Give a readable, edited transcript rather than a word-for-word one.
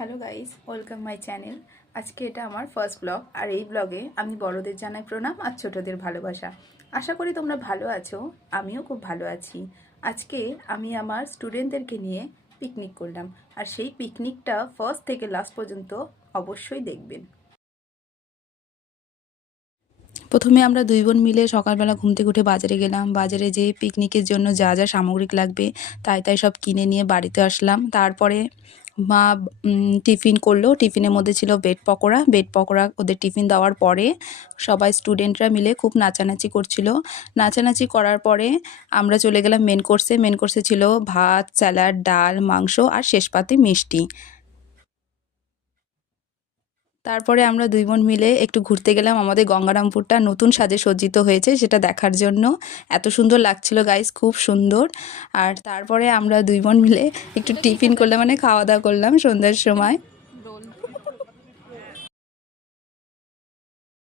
Hello guys, welcome my channel. আজকে এটা আমার ফার্স্ট ব্লগ, আর এই ব্লগে আমি বড়দের জানাই প্রণাম আর ছোটদের ভালোবাসা। আশা করি তোমরা ভালো আছো, আমিও খুব ভালো আছি। আজকে আমি আমার স্টুডেন্টদেরকে নিয়ে পিকনিক করলাম, আর সেই পিকনিকটা ফার্স্ট থেকে লাস্ট পর্যন্ত অবশ্যই দেখবেন। প্রথমে আমরা দুই বোন মিলে সকালবেলা ঘুম থেকে উঠে বাজারে গেলাম। বাজারে যেয়ে পিকনিকের জন্য যা যা সামগ্রিক লাগবে তাই সব কিনে নিয়ে বাড়িতে আসলাম। তারপরে মা টিফিন করলো। টিফিনের মধ্যে ছিল বেড পকোড়া ওদের টিফিন দেওয়ার পরে সবাই স্টুডেন্টরা মিলে খুব নাচানাচি করছিল। নাচানাচি করার পরে আমরা চলে গেলাম মেন কোর্সে ছিল ভাত, স্যালাড, ডাল, মাংস আর শেষ পাতে মিষ্টি। তারপরে আমরা দুই বোন মিলে একটু ঘুরতে গেলাম। আমাদের গঙ্গারামপুরটা নতুন সাজে সজ্জিত হয়েছে, সেটা দেখার জন্য। এত সুন্দর লাগছিল গাইস, খুব সুন্দর। আর তারপরে আমরা দুই বোন মিলে একটু টিফিন করলাম, মানে খাওয়া দাওয়া করলাম সন্ধ্যার সময়।